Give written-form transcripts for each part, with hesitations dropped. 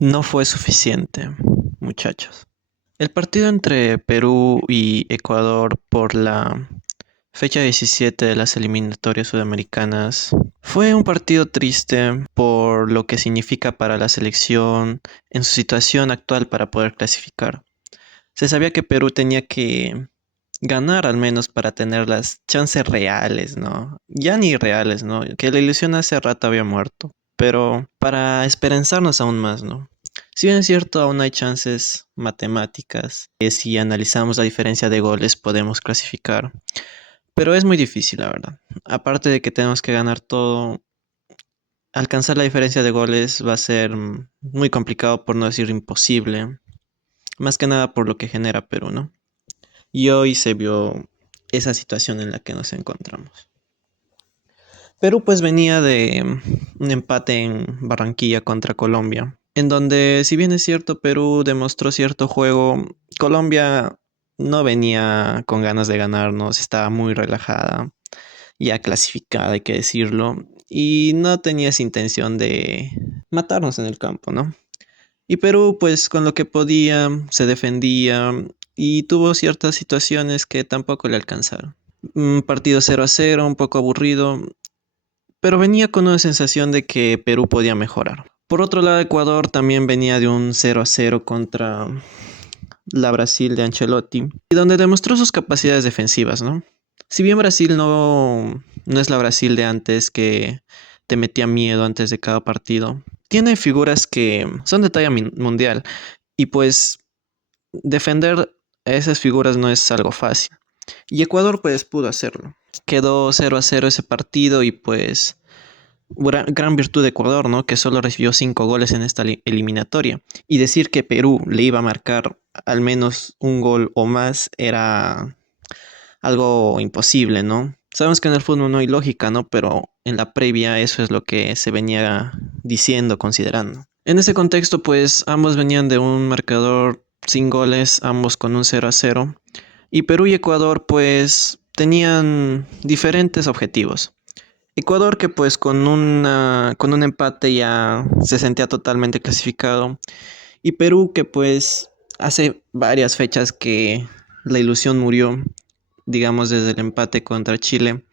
No fue suficiente, muchachos. El partido entre Perú y Ecuador por la fecha 17 de las eliminatorias sudamericanas fue un partido triste por lo que significa para la selección en su situación actual para poder clasificar. Se sabía que Perú tenía que ganar al menos para tener las chances reales, ¿no? Ya ni reales, ¿no? Que la ilusión hace rato había muerto, pero para esperanzarnos aún más, ¿no? Si bien es cierto, aún hay chances matemáticas, que si analizamos la diferencia de goles podemos clasificar, pero es muy difícil, la verdad. Aparte de que tenemos que ganar todo, alcanzar la diferencia de goles va a ser muy complicado, por no decir imposible, más que nada por lo que genera Perú, ¿no? Y hoy se vio esa situación en la que nos encontramos. Perú pues venía de un empate en Barranquilla contra Colombia, en donde si bien es cierto Perú demostró cierto juego, Colombia no venía con ganas de ganarnos, estaba muy relajada, ya clasificada hay que decirlo, y no tenía esa intención de matarnos en el campo, ¿no? Y Perú pues con lo que podía se defendía y tuvo ciertas situaciones que tampoco le alcanzaron. Un partido 0-0, un poco aburrido, pero venía con una sensación de que Perú podía mejorar. Por otro lado, Ecuador también venía de un 0-0 contra la Brasil de Ancelotti, y donde demostró sus capacidades defensivas, ¿no? Si bien Brasil no es la Brasil de antes que te metía miedo antes de cada partido, tiene figuras que son de talla mundial y pues defender a esas figuras no es algo fácil. Y Ecuador pues pudo hacerlo. Quedó 0-0 ese partido y pues gran virtud de Ecuador, ¿no? Que solo recibió 5 goles en esta eliminatoria. Y decir que Perú le iba a marcar al menos un gol o más era algo imposible, ¿no? Sabemos que en el fútbol no hay lógica, ¿no? Pero en la previa eso es lo que se venía diciendo, considerando. En ese contexto, pues ambos venían de un marcador sin goles, ambos con un 0-0. Y Perú y Ecuador, pues, tenían diferentes objetivos. Ecuador que pues con un empate ya se sentía totalmente clasificado. Y Perú que pues hace varias fechas que la ilusión murió, digamos desde el empate contra Chile.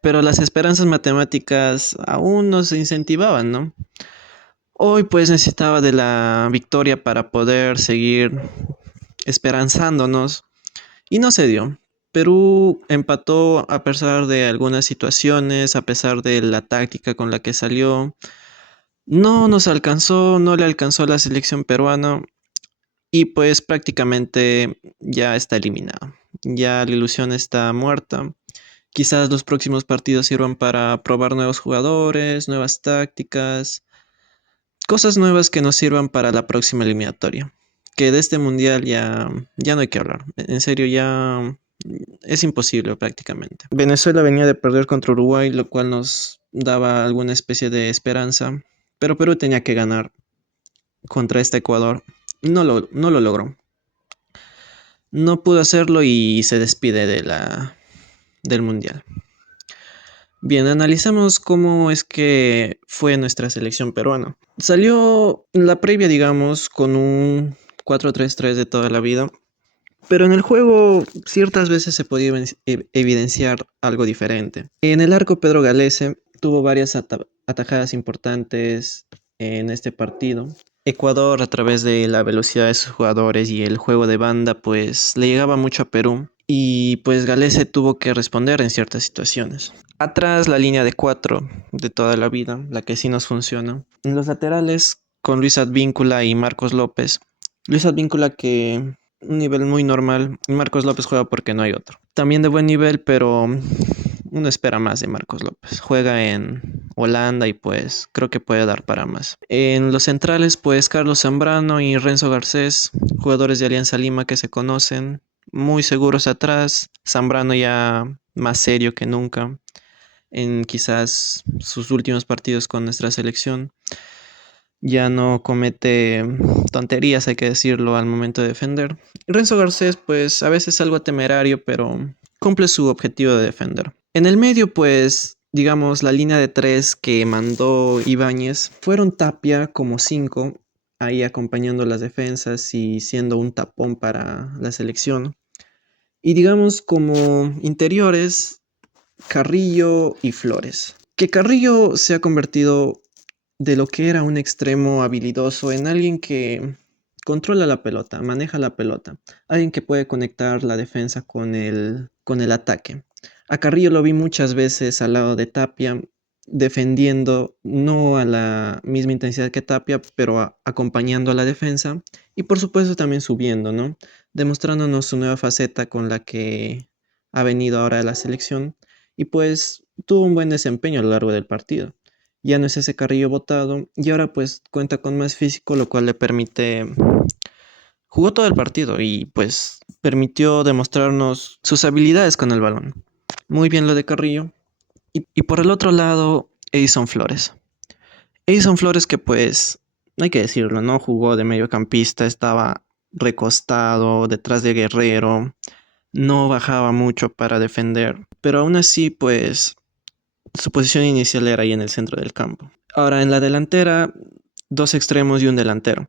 Pero las esperanzas matemáticas aún nos incentivaban, ¿no? Hoy pues necesitaba de la victoria para poder seguir esperanzándonos y no se dio. Perú empató a pesar de algunas situaciones, a pesar de la táctica con la que salió. No nos alcanzó, no le alcanzó a la selección peruana y pues prácticamente ya está eliminado. Ya la ilusión está muerta. Quizás los próximos partidos sirvan para probar nuevos jugadores, nuevas tácticas, cosas nuevas que nos sirvan para la próxima eliminatoria. Que de este mundial ya no hay que hablar. En serio, ya es imposible prácticamente. Venezuela venía de perder contra Uruguay, lo cual nos daba alguna especie de esperanza, pero Perú tenía que ganar contra este Ecuador. No lo logró. No pudo hacerlo y se despide del mundial. Bien, analicemos cómo es que fue nuestra selección peruana. Salió en la previa, digamos, con un 4-3-3 de toda la vida, pero en el juego ciertas veces se podía evidenciar algo diferente. En el arco Pedro Galese tuvo varias atajadas importantes en este partido. Ecuador, a través de la velocidad de sus jugadores y el juego de banda, pues le llegaba mucho a Perú y pues Galese tuvo que responder en ciertas situaciones. Atrás la línea de 4 de toda la vida, la que sí nos funciona. En los laterales con Luis Advíncula y Marcos López. Luis Advíncula que un nivel muy normal. Marcos López juega porque no hay otro. También de buen nivel, pero uno espera más de Marcos López. Juega en Holanda y pues creo que puede dar para más. En los centrales, pues Carlos Zambrano y Renzo Garcés, jugadores de Alianza Lima que se conocen, muy seguros atrás. Zambrano ya más serio que nunca en quizás sus últimos partidos con nuestra selección. Ya no comete tonterías, hay que decirlo, al momento de defender. Renzo Garcés, pues a veces algo temerario, pero cumple su objetivo de defender. En el medio, pues, digamos, la línea de 3 que mandó Ibáñez fueron Tapia como 5, ahí acompañando las defensas y siendo un tapón para la selección. Y digamos como interiores, Carrillo y Flores. Que Carrillo se ha convertido de lo que era un extremo habilidoso en alguien que controla la pelota, maneja la pelota, alguien que puede conectar la defensa con el ataque. A Carrillo lo vi muchas veces al lado de Tapia, defendiendo no a la misma intensidad que Tapia, pero acompañando a la defensa y por supuesto también subiendo, ¿no? Demostrándonos su nueva faceta con la que ha venido ahora a la selección y pues tuvo un buen desempeño a lo largo del partido. Ya no es ese Carrillo botado y ahora pues cuenta con más físico, lo cual le permite... Jugó todo el partido y pues permitió demostrarnos sus habilidades con el balón. Muy bien lo de Carrillo. Y por el otro lado, Edison Flores. Edison Flores que pues, hay que decirlo, ¿no? Jugó de mediocampista, estaba recostado detrás de Guerrero, no bajaba mucho para defender, pero aún así pues su posición inicial era ahí en el centro del campo. Ahora en la delantera, dos extremos y un delantero.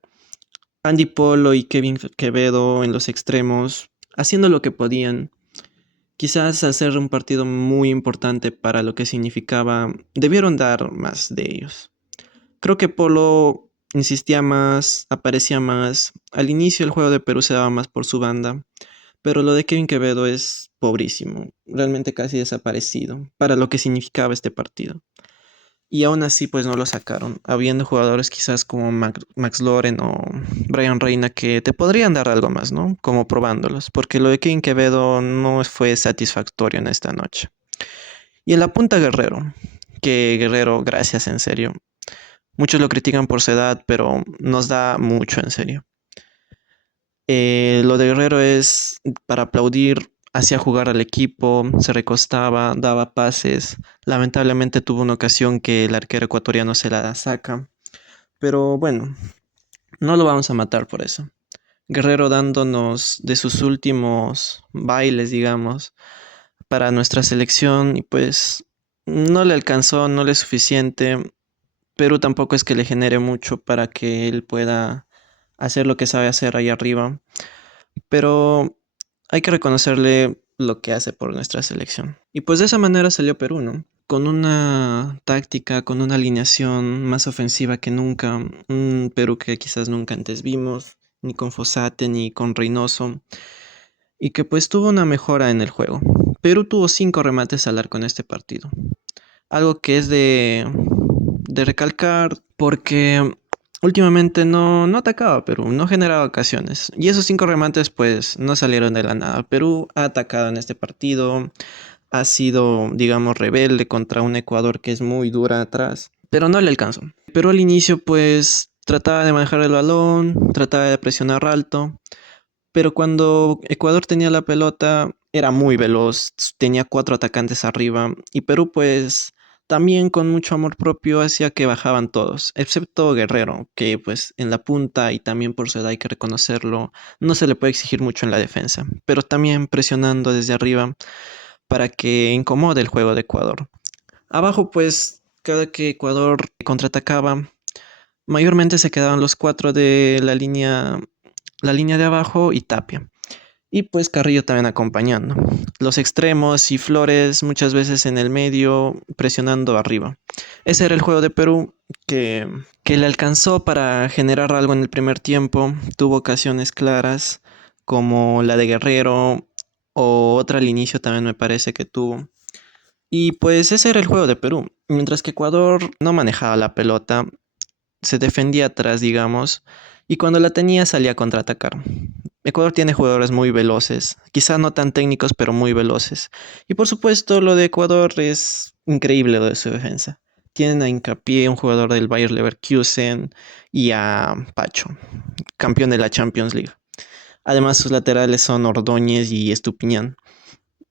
Andy Polo y Kevin Quevedo en los extremos, haciendo lo que podían. Quizás hacer un partido muy importante para lo que significaba, debieron dar más de ellos. Creo que Polo insistía más, aparecía más. Al inicio el juego de Perú se daba más por su banda, pero lo de Kevin Quevedo es pobrísimo, realmente casi desaparecido para lo que significaba este partido. Y aún así, pues no lo sacaron, habiendo jugadores quizás como Max Loren o Brian Reina que te podrían dar algo más, ¿no? Como probándolos, porque lo de Kevin Quevedo no fue satisfactorio en esta noche. Y en la punta Guerrero, que Guerrero, gracias en serio. Muchos lo critican por su edad, pero nos da mucho en serio. Lo de Guerrero es para aplaudir, hacía jugar al equipo, se recostaba, daba pases. Lamentablemente tuvo una ocasión que el arquero ecuatoriano se la saca. Pero bueno, no lo vamos a matar por eso. Guerrero dándonos de sus últimos bailes, digamos, para nuestra selección y pues no le alcanzó, no le es suficiente. Perú tampoco es que le genere mucho para que él pueda hacer lo que sabe hacer ahí arriba. Pero hay que reconocerle lo que hace por nuestra selección. Y pues de esa manera salió Perú, ¿no? Con una táctica, con una alineación más ofensiva que nunca, un Perú que quizás nunca antes vimos, ni con Fossati ni con Reynoso, y que pues tuvo una mejora en el juego. Perú tuvo 5 remates al arco en este partido, algo que es de recalcar porque últimamente no atacaba Perú, no generaba ocasiones. Y esos 5 remates pues no salieron de la nada. Perú ha atacado en este partido, ha sido, digamos, rebelde contra un Ecuador que es muy dura atrás, pero no le alcanzó. Pero al inicio pues trataba de manejar el balón, trataba de presionar alto, pero cuando Ecuador tenía la pelota era muy veloz, tenía 4 atacantes arriba y Perú pues también con mucho amor propio hacía que bajaban todos, excepto Guerrero, que pues en la punta y también por su edad hay que reconocerlo, no se le puede exigir mucho en la defensa, pero también presionando desde arriba para que incomode el juego de Ecuador. Abajo pues cada que Ecuador contraatacaba, mayormente se quedaban los 4 de la línea de abajo y Tapia. Y pues Carrillo también acompañando. Los extremos y Flores muchas veces en el medio presionando arriba. Ese era el juego de Perú que le alcanzó para generar algo en el primer tiempo. Tuvo ocasiones claras como la de Guerrero o otra al inicio también me parece que tuvo. Y pues ese era el juego de Perú. Mientras que Ecuador no manejaba la pelota, se defendía atrás, digamos, y cuando la tenía salía a contraatacar. Ecuador tiene jugadores muy veloces, quizá no tan técnicos, pero muy veloces. Y por supuesto, lo de Ecuador es increíble lo de su defensa. Tienen a Hincapié, un jugador del Bayer Leverkusen, y a Pacho, campeón de la Champions League. Además, sus laterales son Ordóñez y Estupiñán,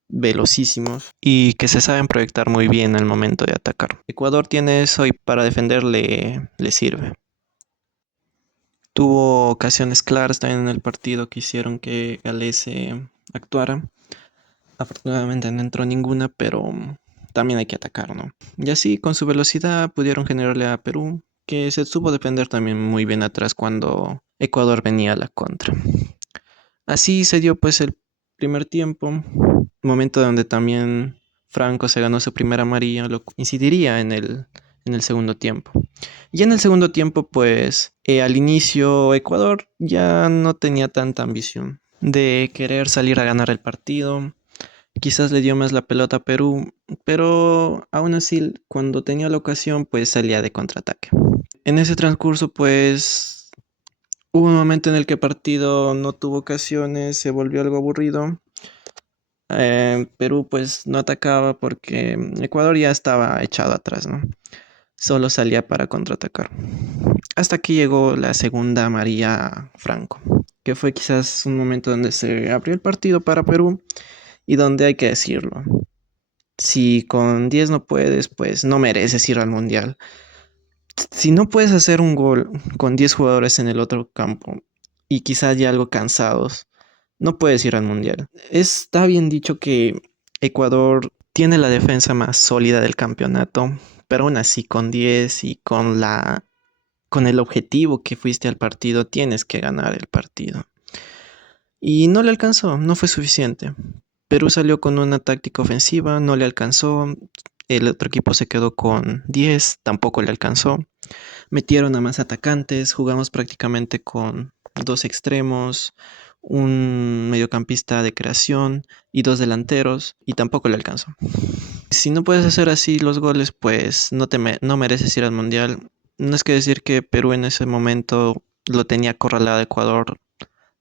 velocísimos y que se saben proyectar muy bien al momento de atacar. Ecuador tiene eso y para defender le sirve. Tuvo ocasiones claras también en el partido que hicieron que Galese actuara. Afortunadamente no entró ninguna, pero también hay que atacar, ¿no? Y así con su velocidad pudieron generarle a Perú, que se supo defender también muy bien atrás cuando Ecuador venía a la contra. Así se dio pues el primer tiempo, momento donde también Franco se ganó su primera amarilla, lo que incidiría en el segundo tiempo. Y en el segundo tiempo, pues al inicio Ecuador ya no tenía tanta ambición de querer salir a ganar el partido. Quizás le dio más la pelota a Perú, pero aún así, cuando tenía la ocasión, pues salía de contraataque. En ese transcurso, pues hubo un momento en el que el partido no tuvo ocasiones, se volvió algo aburrido. Perú pues no atacaba porque Ecuador ya estaba echado atrás, ¿no? Solo salía para contraatacar. Hasta que llegó la segunda amarilla a Franco, que fue quizás un momento donde se abrió el partido para Perú y donde hay que decirlo. Si con 10 no puedes, pues no mereces ir al mundial. Si no puedes hacer un gol con 10 jugadores en el otro campo y quizás ya algo cansados, no puedes ir al mundial. Está bien dicho que Ecuador tiene la defensa más sólida del campeonato, pero aún así con 10 y con el objetivo que fuiste al partido, tienes que ganar el partido. Y no le alcanzó, no fue suficiente. Perú salió con una táctica ofensiva, no le alcanzó. El otro equipo se quedó con 10, tampoco le alcanzó. Metieron a más atacantes, jugamos prácticamente con dos extremos, un mediocampista de creación y dos delanteros, y tampoco le alcanzó. Si no puedes hacer así los goles, pues no mereces ir al mundial. No es que decir que Perú en ese momento lo tenía acorralado a Ecuador,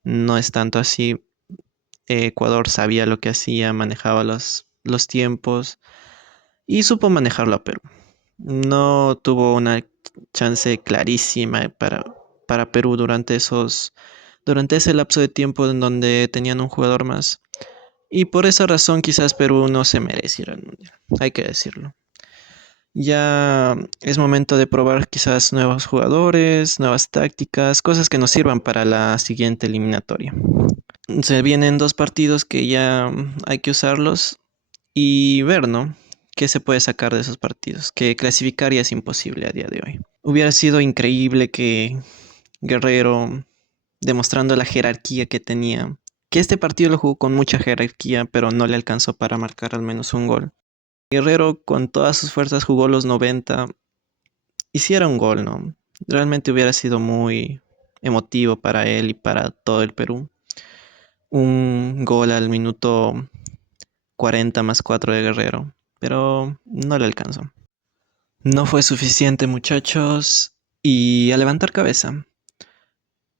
no es tanto así. Ecuador sabía lo que hacía, manejaba los tiempos y supo manejarlo a Perú. No tuvo una chance clarísima para Perú durante ese lapso de tiempo en donde tenían un jugador más. Y por esa razón quizás Perú no se merece ir al mundial, hay que decirlo. Ya es momento de probar quizás nuevos jugadores, nuevas tácticas, cosas que nos sirvan para la siguiente eliminatoria. Se vienen dos partidos que ya hay que usarlos y ver, ¿no? ¿Qué se puede sacar de esos partidos? Que clasificar ya es imposible a día de hoy. Hubiera sido increíble que Guerrero, demostrando la jerarquía que tenía, que este partido lo jugó con mucha jerarquía, pero no le alcanzó para marcar al menos un gol. Guerrero con todas sus fuerzas jugó los 90, hiciera un gol, ¿no? Realmente hubiera sido muy emotivo para él y para todo el Perú. Un gol al minuto 40 más 4 de Guerrero, pero no le alcanzó. No fue suficiente, muchachos, y a levantar cabeza.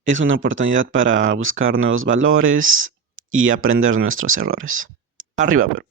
Es una oportunidad para buscar nuevos valores y aprender nuestros errores. Arriba, Perú.